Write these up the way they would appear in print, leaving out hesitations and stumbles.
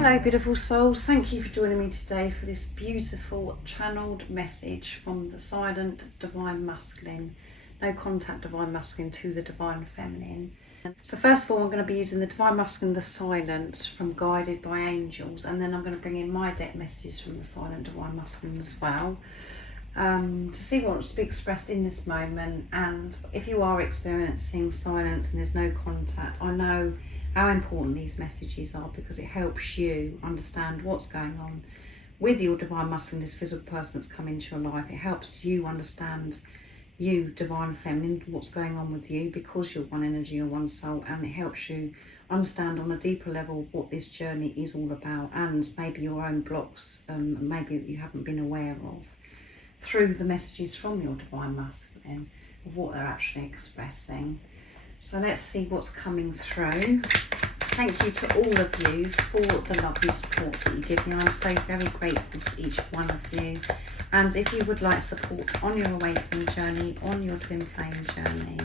Hello beautiful souls, thank you for joining me today for this beautiful channeled message from the silent divine masculine, no contact divine masculine to the divine feminine. So first of all, I'm going to be using the divine masculine, the silence from Guided by Angels, and then I'm going to bring in my deck messages from the silent divine masculine as well, to see what's to be expressed in this moment. And if you are experiencing silence and there's no contact, I know how important these messages are, because it helps you understand what's going on with your divine masculine, this physical person that's come into your life. It helps you understand you, divine feminine, what's going on with you, because you're one energy, you're one soul, and it helps you understand on a deeper level what this journey is all about, and maybe your own blocks, maybe that you haven't been aware of, through the messages from your divine masculine, of what they're actually expressing. So let's see what's coming through. Thank you to all of you for the lovely support that you give me. I'm so very grateful to each one of you. And if you would like support on your awakening journey, on your twin flame journey,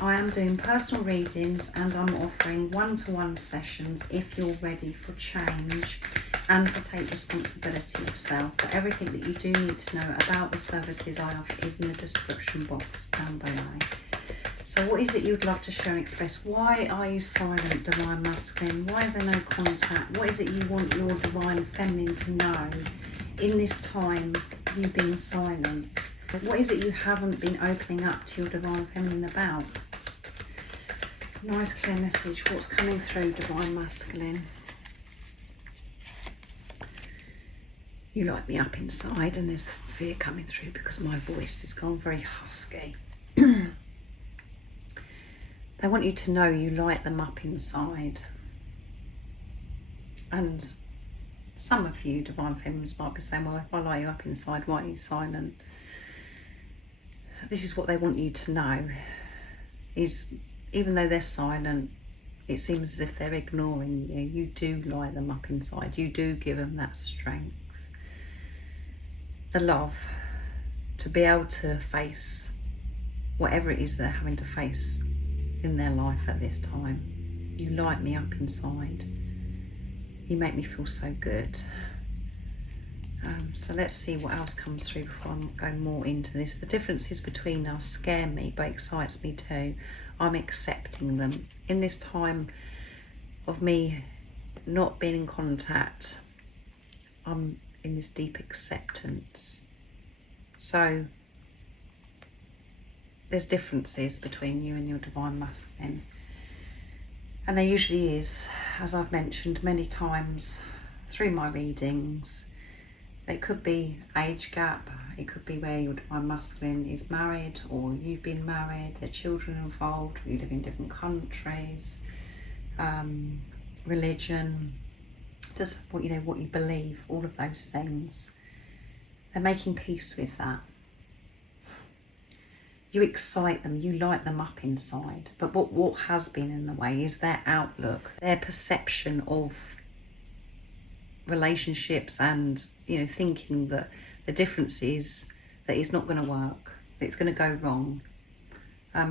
I am doing personal readings, and I'm offering one-to-one sessions if you're ready for change and to take responsibility of self. But everything that you do need to know about the services I offer is in the description box down below. So what is it you'd love to share and express? Why are you silent, divine masculine? Why is there no contact? What is it you want your divine feminine to know in this time, you being silent? What is it you haven't been opening up to your divine feminine about? Nice clear message. What's coming through, divine masculine? You light me up inside, and there's fear coming through because my voice has gone very husky. They want you to know you light them up inside. And some of you divine feminines might be saying, well, if I light you up inside, why are you silent? This is what they want you to know, is even though they're silent, it seems as if they're ignoring you. You do light them up inside. You do give them that strength, the love, to be able to face whatever it is they're having to face in their life at this time. You light me up inside. You make me feel so good. So let's see what else comes through before I'm going more into this. The differences between us scare me but excites me too. I'm accepting them. In this time of me not being in contact, I'm in this deep acceptance. So there's differences between you and your divine masculine, and there usually is, as I've mentioned many times through my readings. It could be age gap, it could be where your divine masculine is married, or you've been married, there are children involved, you live in different countries, religion, just what you believe, all of those things. They're making peace with that. You excite them, you light them up inside. But what has been in the way is their outlook, their perception of relationships, and thinking that the difference is that it's not going to work, that it's going to go wrong.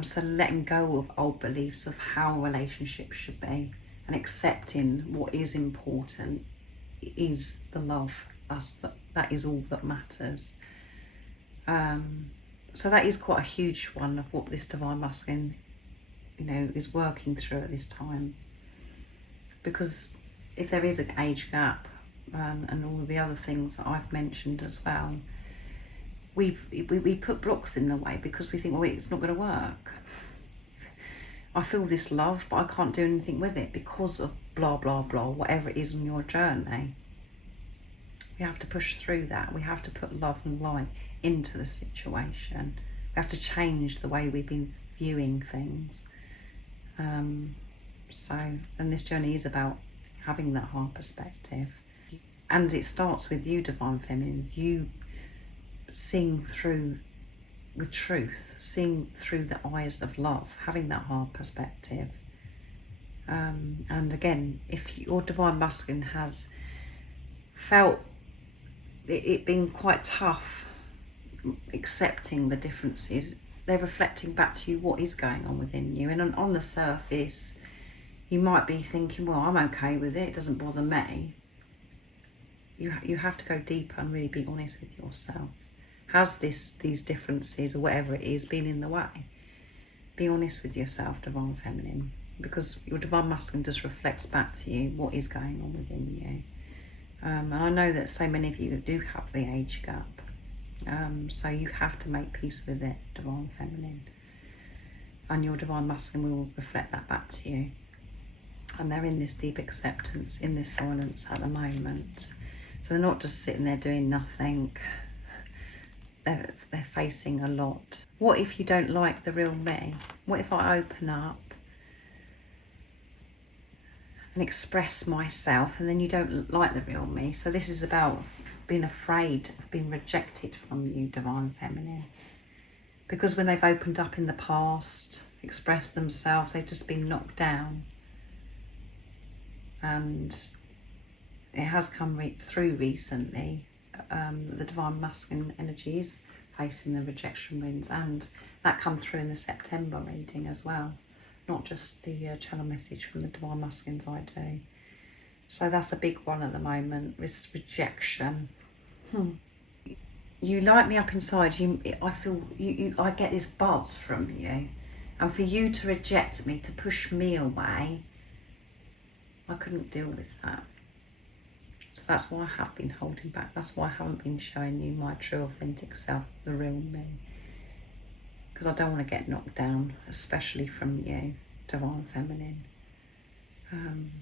So letting go of old beliefs of how relationships should be, and accepting what is important is the love. That is all that matters. So that is quite a huge one of what this divine masculine, is working through at this time. Because if there is an age gap, and all the other things that I've mentioned as well, we put blocks in the way because we think, well, it's not going to work. I feel this love, but I can't do anything with it because of blah, blah, blah, whatever it is on your journey. We have to push through that. We have to put love and light into the situation. We have to change the way we've been viewing things. And this journey is about having that hard perspective. And it starts with you, divine feminines. You seeing through the truth, seeing through the eyes of love, having that hard perspective. And again, if your divine masculine has felt it being quite tough accepting the differences, they're reflecting back to you what is going on within you. And on the surface, You might be thinking, well, I'm okay with it, it doesn't bother me. You have to go deeper and really be honest with yourself. Has these differences or whatever it is been in the way? Be honest with yourself, Divine Feminine, because your Divine Masculine just reflects back to you what is going on within you. And I know that so many of you do have the age gap, so you have to make peace with it, Divine Feminine, and your Divine Masculine will reflect that back to you. And they're in this deep acceptance, in this silence at the moment. So they're not just sitting there doing nothing. They're facing a lot. What if you don't like the real me? What if I open up and express myself and then you don't like the real me? So this is about being afraid of being rejected from you, Divine Feminine. Because when they've opened up in the past, expressed themselves, they've just been knocked down. And it has come through recently. The Divine Masculine energies facing the rejection winds, and that come through in the September reading as well, not just the channel message from the Divine Masculines I do. So that's a big one at the moment, this rejection. You light me up inside. I feel I get this buzz from you, and for you to reject me, to push me away, I couldn't deal with that. So that's why I have been holding back. That's why I haven't been showing you my true authentic self, the real me. Because I don't want to get knocked down, especially from you, Divine Feminine.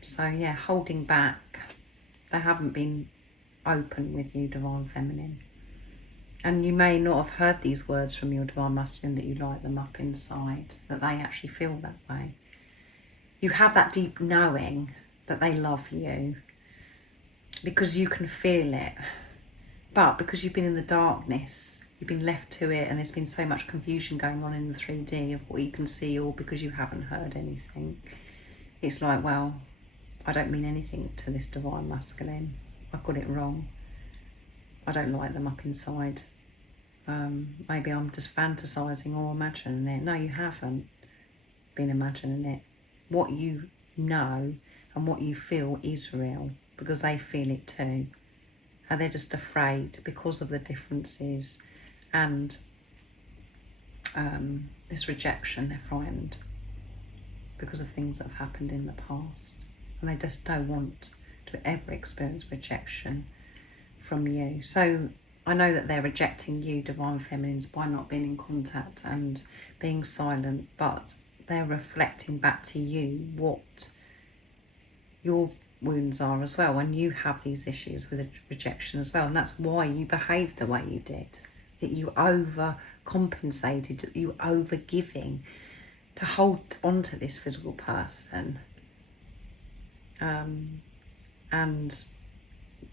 So yeah, holding back. They haven't been open with you, Divine Feminine. And you may not have heard these words from your Divine Masculine, that you light them up inside, that they actually feel that way. You have that deep knowing that they love you, because you can feel it. But because you've been in the darkness, you've been left to it, and there's been so much confusion going on in the 3D of what you can see, or because you haven't heard anything, it's like, well, I don't mean anything to this Divine Masculine. I've got it wrong. I don't light them up inside. Maybe I'm just fantasizing or imagining it. No, you haven't been imagining it. What you know and what you feel is real, because they feel it too. And they're just afraid because of the differences and this rejection. They're frightened because of things that have happened in the past, and they just don't want to ever experience rejection from you. So I know that they're rejecting you, Divine Feminines, by not being in contact and being silent, but they're reflecting back to you what your wounds are as well, and you have these issues with rejection as well, and that's why you behaved the way you did, that you overcompensated, you overgiving to hold on to this physical person, and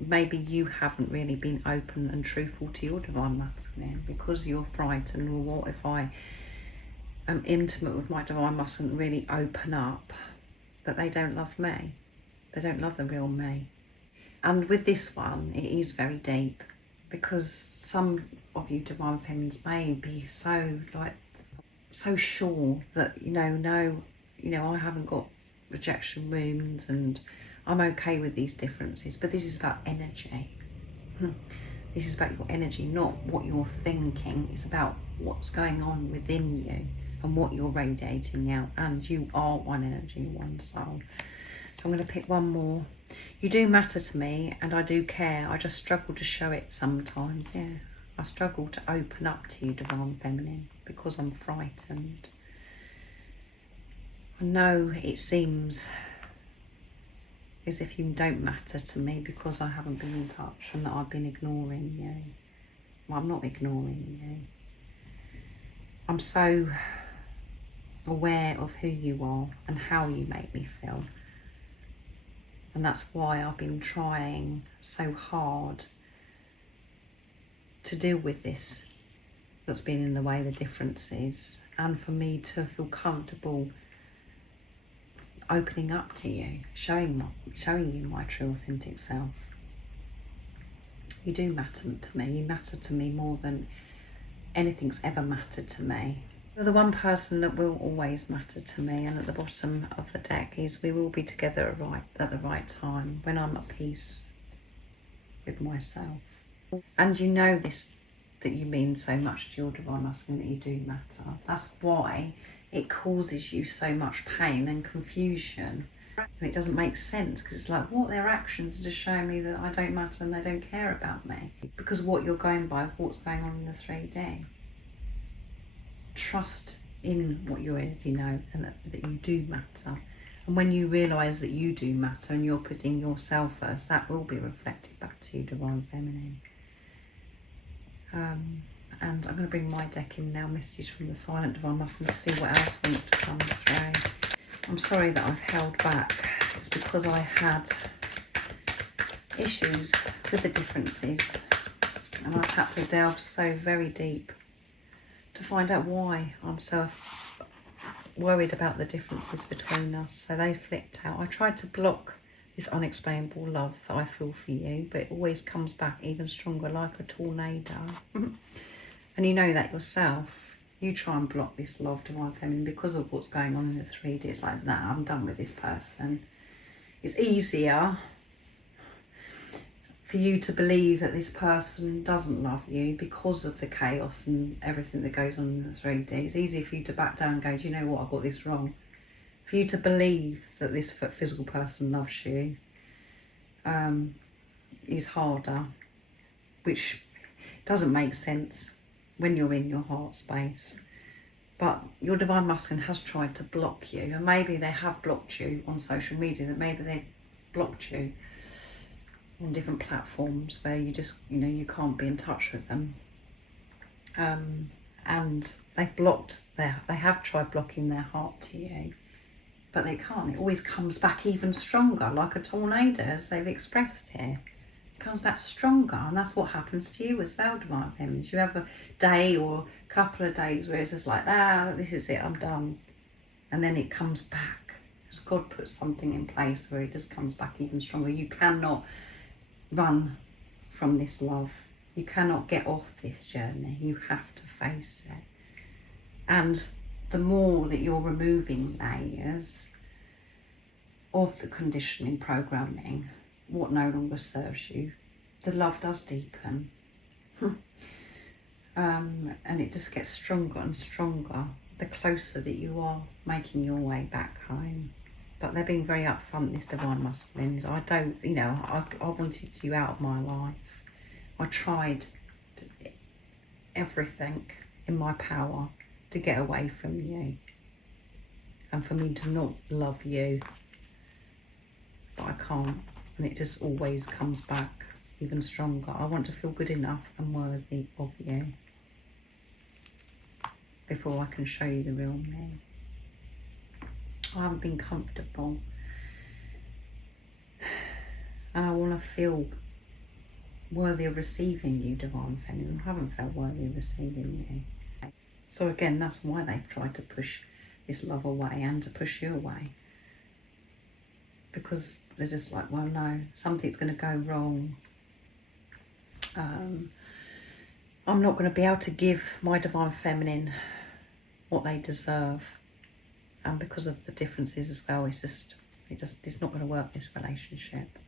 maybe you haven't really been open and truthful to your Divine Masculine because you're frightened. Well, what if I am intimate with my Divine Masculine, really open up, that they don't love me? They don't love the real me. And with this one, it is very deep, because some of you Divine Feminines may be so sure that, I haven't got rejection wounds and I'm okay with these differences. But this is about energy. This is about your energy, not what you're thinking. It's about what's going on within you and what you're radiating out. And you are one energy, one soul. So I'm going to pick one more. You do matter to me, and I do care. I just struggle to show it sometimes, yeah. I struggle to open up to you, Divine Feminine, because I'm frightened. I know it seems as if you don't matter to me because I haven't been in touch and that I've been ignoring you. Well, I'm not ignoring you. I'm so aware of who you are and how you make me feel. And that's why I've been trying so hard to deal with this that's been in the way, the differences, and for me to feel comfortable opening up to you, showing you my true authentic self. You do matter to me. You matter to me more than anything's ever mattered to me. The one person that will always matter to me, and at the bottom of the deck is we will be together at the right time, when I'm at peace with myself. And you know this, that you mean so much to your divine masculine, that you do matter. That's why it causes you so much pain and confusion. And it doesn't make sense, because it's like, what, their actions are just showing me that I don't matter and they don't care about me. Because what you're going by, what's going on in the 3D. Trust in what you already know, and that you do matter. And when you realise that you do matter and you're putting yourself first, that will be reflected back to you, Divine Feminine. And I'm going to bring my deck in now, messages from the Silent Divine Masculine, to see what else wants to come through. I'm sorry that I've held back. It's because I had issues with the differences, and I've had to delve so very deep to find out why I'm so worried about the differences between us. So they flipped out. I tried to block this unexplainable love that I feel for you, but it always comes back even stronger, like a tornado. And you know that yourself. You try and block this love, Divine Feminine, because of what's going on in the 3D. It's like, nah, I'm done with this person. It's easier for you to believe that this person doesn't love you because of the chaos and everything that goes on in the 3D. It's easier for you to back down and go, do you know what, I got this wrong. For you to believe that this physical person loves you is harder, which doesn't make sense when you're in your heart space. But your Divine Masculine has tried to block you, and maybe they have blocked you on social media, that maybe they've blocked you on different platforms where you just, you can't be in touch with them. And they have tried blocking their heart to you, but they can't. It always comes back even stronger, like a tornado, as they've expressed here. Comes back stronger, and that's what happens to you as well, Divine Feminine. You have a day or a couple of days where it's just like, this is it, I'm done, and then it comes back, because God puts something in place where it just comes back even stronger. You cannot run from this love. You cannot get off this journey. You have to face it. And the more that you're removing layers of the conditioning programming, what no longer serves you, the love does deepen. And it just gets stronger and stronger the closer that you are making your way back home. But they're being very upfront, this Divine Masculine. I wanted you out of my life. I tried everything in my power to get away from you, and for me to not love you, but I can't. And it just always comes back even stronger. I want to feel good enough and worthy of you before I can show you the real me. I haven't been comfortable, and I want to feel worthy of receiving you, Divine Feminine. I haven't felt worthy of receiving you. So again, that's why they've tried to push this love away and to push you away. Because they're just like, well, no, something's going to go wrong. I'm not going to be able to give my Divine Feminine what they deserve. And because of the differences as well, it's not going to work, this relationship.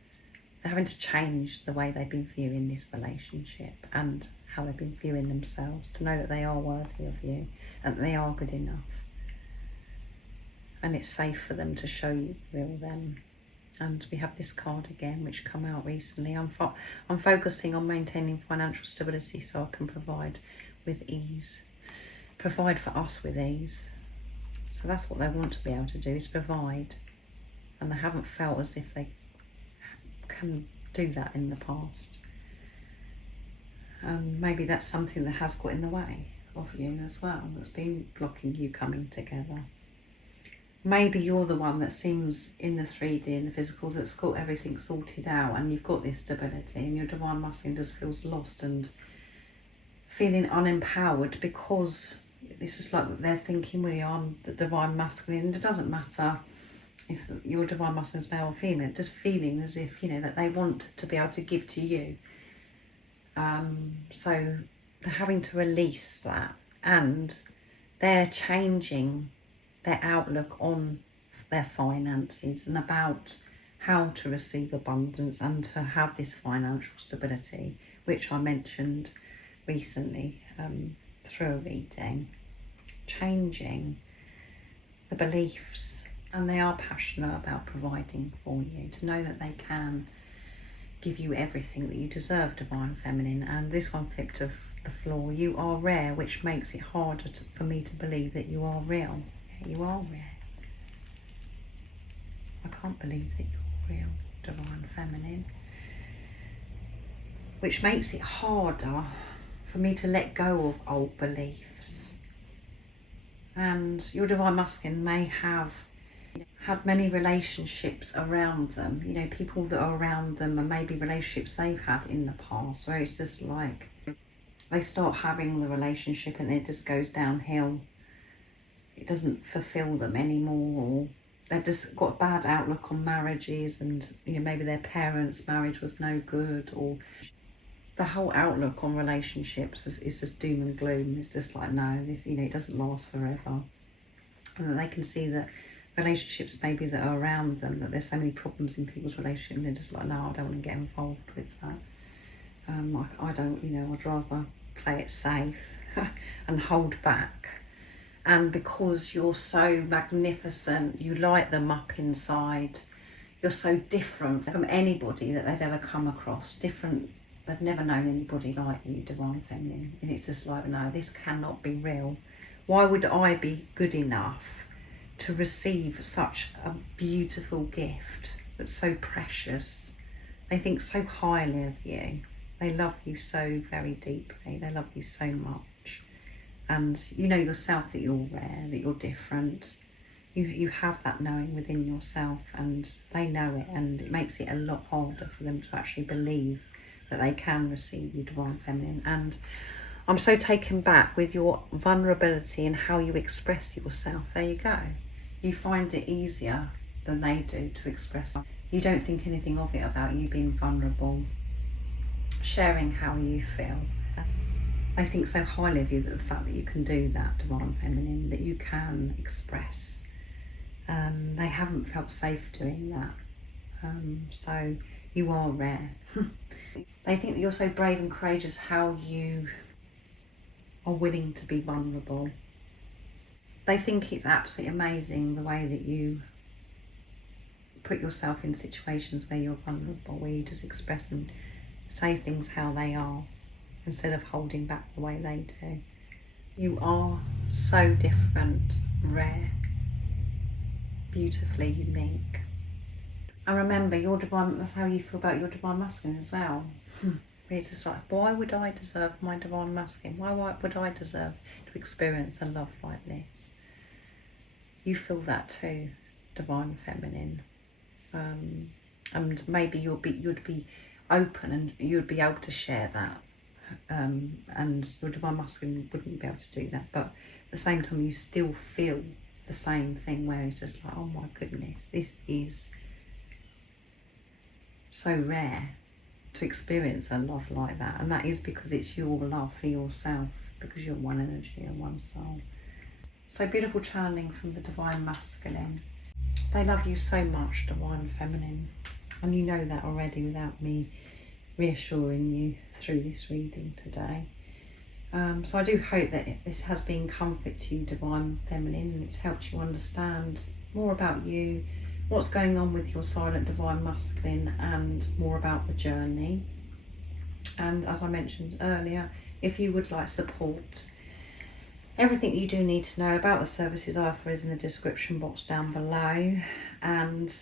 They're having to change the way they've been viewing this relationship and how they've been viewing themselves, to know that they are worthy of you and that they are good enough. And it's safe for them to show you the real them. And we have this card again, which come out recently. I'm focusing on maintaining financial stability so I can provide with ease. Provide for us with ease. So that's what they want to be able to do, is provide. And they haven't felt as if they can do that in the past. And maybe that's something that has got in the way of you as well, that's been blocking you coming together. Maybe you're the one that seems in the 3D, in the physical, that's got everything sorted out, and you've got this stability, and your Divine Masculine just feels lost and feeling unempowered, because this is like they're thinking, well, I'm the Divine Masculine, and it doesn't matter if your Divine Masculine is male or female, just feeling as if, that they want to be able to give to you. So they're having to release that, and they're changing their outlook on their finances and about how to receive abundance and to have this financial stability, which I mentioned recently through a reading, changing the beliefs. And they are passionate about providing for you, to know that they can give you everything that you deserve, Divine Feminine. And this one flipped to the floor. You are rare, which makes it harder for me to believe that you are real. Yeah, you are rare. I can't believe that you're real, Divine Feminine. Which makes it harder for me to let go of old beliefs. And your Divine Masculine may have had many relationships around them, you know, people that are around them, and maybe relationships they've had in the past where it's just like they start having the relationship and it just goes downhill. It doesn't fulfill them anymore, or they've just got a bad outlook on marriages, and you know, maybe their parents' marriage was no good, or the whole outlook on relationships is just doom and gloom. It's just like, no, this, you know, it doesn't last forever. And they can see that relationships maybe that are around them, that there's so many problems in people's relationship, and they're just like, no, I don't want to get involved with that. I don't, you know, I'd rather play it safe and hold back. And because you're so magnificent, you light them up inside. You're so different from anybody that they've ever come across. Different, they've never known anybody like you, Divine Feminine. And it's just like, no, this cannot be real. Why would I be good enough to receive such a beautiful gift that's so precious? They think so highly of you. They love you so very deeply. They love you so much. And you know yourself that you're rare, that you're different. You have that knowing within yourself, and they know it, and it makes it a lot harder for them to actually believe that they can receive you, Divine Feminine. And I'm so taken back with your vulnerability and how you express yourself. There you go. You find it easier than they do to express. You don't think anything of it about you being vulnerable, sharing how you feel. They think so highly of you, that the fact that you can do that, Divine Feminine, that you can express. They haven't felt safe doing that. So you are rare. They think that you're so brave and courageous how you are willing to be vulnerable. They think it's absolutely amazing the way that you put yourself in situations where you're vulnerable, where you just express and say things how they are instead of holding back the way they do. You are so different, rare, beautifully unique. And remember, your divine, that's how you feel about your Divine Masculine as well. It's just like, why would I deserve my Divine Masculine? Why would I deserve to experience a love like this? You feel that too, Divine Feminine. And maybe you'd be open and you'd be able to share that. And your Divine Masculine wouldn't be able to do that. But at the same time, you still feel the same thing, where it's just like, oh my goodness, this is so rare to experience a love like that. And that is because it's your love for yourself, because you're one energy and one soul. So beautiful channeling from the Divine Masculine. They love you so much, Divine Feminine, and you know that already without me reassuring you through this reading today. So I do hope that this has been comfort to you, Divine Feminine, and it's helped you understand more about you, what's going on with your silent Divine Masculine, and more about the journey. And as I mentioned earlier, if you would like support, everything you do need to know about the services I offer is in the description box down below. And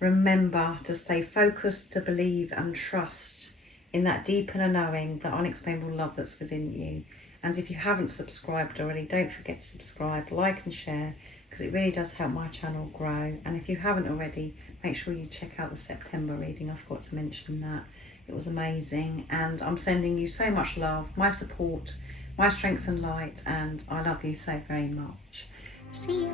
remember to stay focused, to believe and trust in that deep inner knowing, that unexplainable love that's within you. And if you haven't subscribed already, don't forget to subscribe, like and share, because it really does help my channel grow. And if you haven't already, make sure you check out the September reading. I forgot to mention that. It was amazing, and I'm sending you so much love, my support, my strength and light, and I love you so very much. See you.